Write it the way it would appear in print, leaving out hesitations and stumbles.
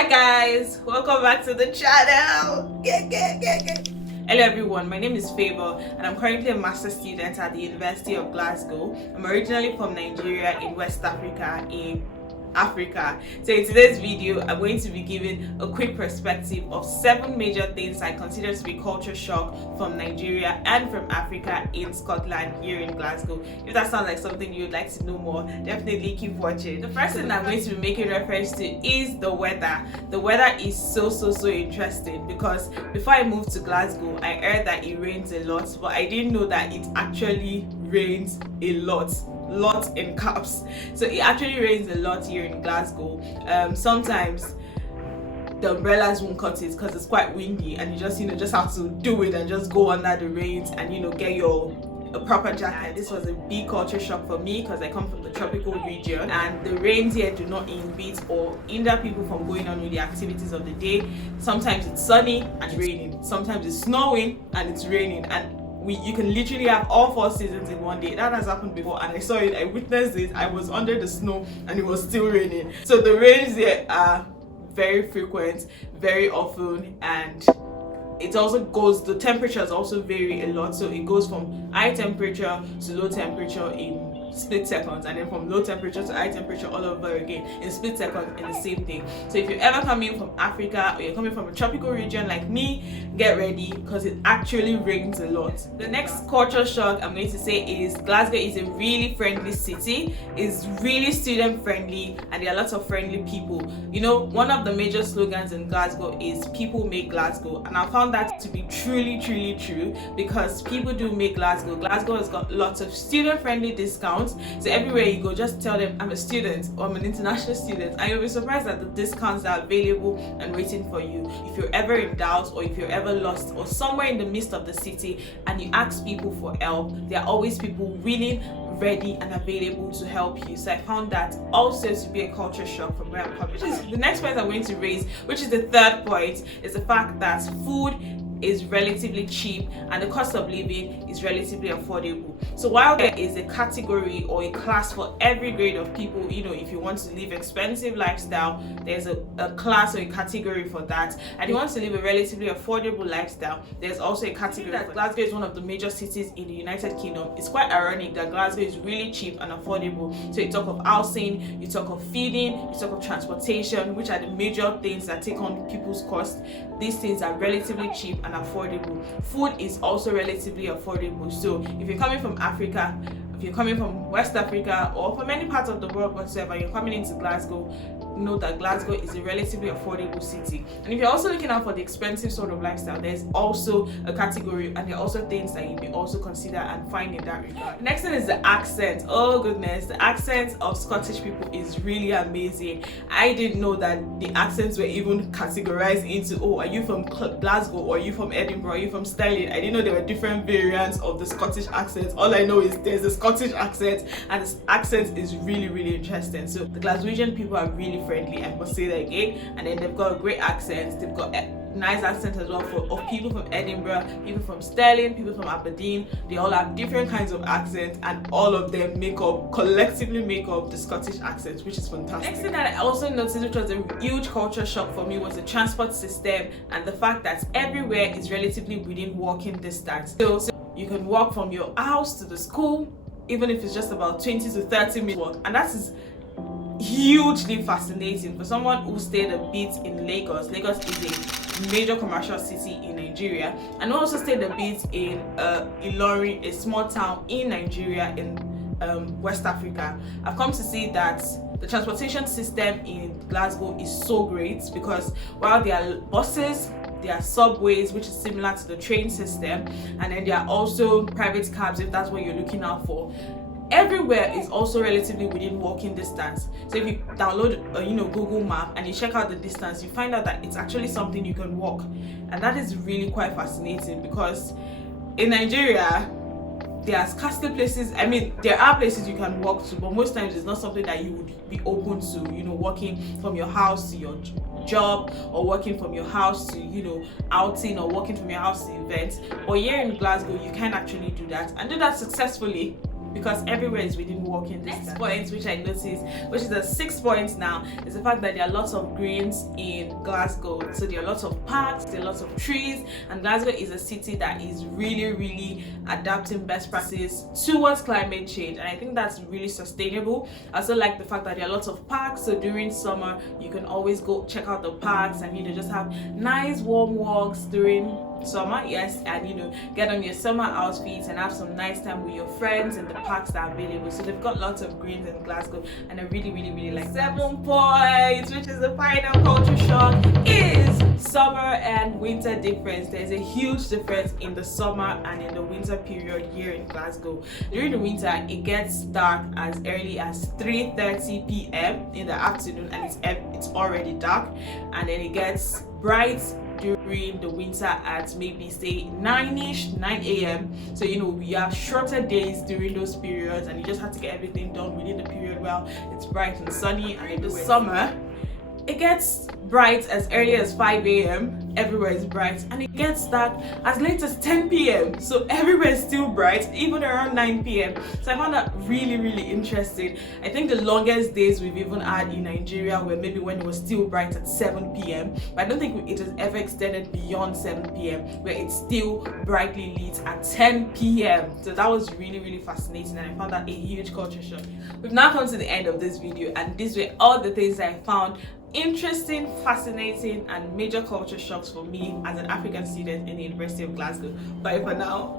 Hi guys, welcome back to the channel. Hello everyone, my name is Favour and I'm currently a master's student at the University of Glasgow. I'm originally from Nigeria in West Africa in Africa. So in today's video, I'm going to be giving a quick perspective of 7 major things I consider to be culture shock from Nigeria and from Africa in Scotland here in Glasgow. If that sounds like something you'd like to know more, definitely keep watching. The first thing I'm going to be making reference to is the weather. The weather is so interesting because before I moved to Glasgow, I heard that it rains a lot, but I didn't know that it actually rains a lot in caps. So it actually rains a lot here in Glasgow. Sometimes the umbrellas won't cut it because it's quite windy, and you just have to do it and just go under the rains and get a proper jacket. This was a big culture shock for me because I come from the tropical region and the rains here do not inhibit or hinder people from going on with the activities of the day. Sometimes it's sunny and raining, sometimes it's snowing and it's raining, and you can literally have all 4 seasons in one day. That has happened before and I saw it, I witnessed it. I was under the snow and it was still raining. So the rains here are very frequent, very often, and it also goes, the temperatures also vary a lot. So it goes from high temperature to low temperature in split seconds, and then from low temperature to high temperature all over again in split seconds in the same thing. So if you're ever coming from Africa or you're coming from a tropical region like me, get ready because it actually rains a lot. The next culture shock I'm going to say is Glasgow is a really friendly city. It's really student friendly and there are lots of friendly people. One of the major slogans in Glasgow is "People make Glasgow," and I found that to be truly true because people do make Glasgow. Glasgow has got lots of student friendly discounts. So everywhere you go, just tell them I'm a student or I'm an international student, and you'll be surprised at the discounts that are available and waiting for you. If you're ever in doubt or if you're ever lost or somewhere in the midst of the city and you ask people for help, there are always people willing, ready and available to help you. So I found that also to be a culture shock from where I'm coming from. The next point I'm going to raise, which is the third point, is the fact that food is relatively cheap and the cost of living is relatively affordable. So while there is a category or a class for every grade of people, if you want to live expensive lifestyle, there's a class or a category for that. And if you want to live a relatively affordable lifestyle, there's also a category that Glasgow is one of the major cities in the United Kingdom. It's quite ironic that Glasgow is really cheap and affordable. So you talk of housing, you talk of feeding, you talk of transportation, which are the major things that take on people's cost. These things are relatively cheap and affordable. Food is also relatively affordable. So if you're coming from Africa, if you're coming from West Africa or from any part of the world whatsoever, you're coming into Glasgow, know that Glasgow is a relatively affordable city. And if you're also looking out for the expensive sort of lifestyle, there's also a category and there are also things that you may also consider and find in that regard. The next thing is the accent. Oh goodness, the accent of Scottish people is really amazing. I didn't know that the accents were even categorized into, are you from Glasgow or are you from Edinburgh, are you from Stirling? I didn't know there were different variants of the Scottish accents. All I know is there's a Scottish accent and this accent is really interesting. So the Glaswegian people are really friendly, I must say that again, and then they've got a great accent. They've got nice accents as well of people from Edinburgh, people from Stirling, people from Aberdeen. They all have different kinds of accents and all of them collectively make up the Scottish accent, which is fantastic. Next thing that I also noticed, which was a huge culture shock for me, was the transport system and the fact that everywhere is relatively within walking distance. So you can walk from your house to the school, even if it's just about 20 to 30 minutes walk, and that is hugely fascinating for someone who stayed a bit in Lagos. Lagos is a major commercial city in Nigeria, and also stayed a bit in Ilorin, a small town in Nigeria in West Africa. I've come to see that the transportation system in Glasgow is so great because while there are buses, there are subways, which is similar to the train system, and then there are also private cabs if that's what you're looking out for. Everywhere is also relatively within walking distance. So if you download Google Map and you check out the distance, you find out that it's actually something you can walk, and that is really quite fascinating because in Nigeria there are scarcely places. I mean, there are places you can walk to, but most times it's not something that you would be open to, walking from your house to your job or working from your house to outing or working from your house to events. But here in Glasgow you can actually do that and do that successfully because everywhere is within walking distance. Next point which I noticed, which is the 6th point now, is the fact that there are lots of greens in Glasgow. So there are lots of parks, there are lots of trees, and Glasgow is a city that is really adapting best practices towards climate change, and I think that's really sustainable. I also like the fact that there are lots of parks, so during summer you can always go check out the parks and just have nice warm walks during summer, yes, and get on your summer outfits and have some nice time with your friends in the parks that are available. So they've got lots of greens in Glasgow, and I really like 7 points, which is the final culture shock, is summer and winter difference. There's a huge difference in the summer and in the winter period here in Glasgow. During the winter, it gets dark as early as 3:30 p.m. in the afternoon, and it's already dark, and then it gets bright during the winter at maybe say 9 a.m. So we have shorter days during those periods, and you just have to get everything done within the period while it's bright and sunny. And in the summer, it gets bright as early as 5 a.m. Everywhere is bright, and it gets dark as late as 10 p.m. So everywhere is still bright, even around 9 p.m. So I found that really interesting. I think the longest days we've even had in Nigeria were maybe when it was still bright at 7 p.m. But I don't think it has ever extended beyond 7 p.m. where it's still brightly lit at 10 p.m. So that was really fascinating, and I found that a huge culture shock. We've now come to the end of this video, and these were all the things I found interesting, fascinating, and major culture shocks for me as an African student in the University of Glasgow. Bye for now.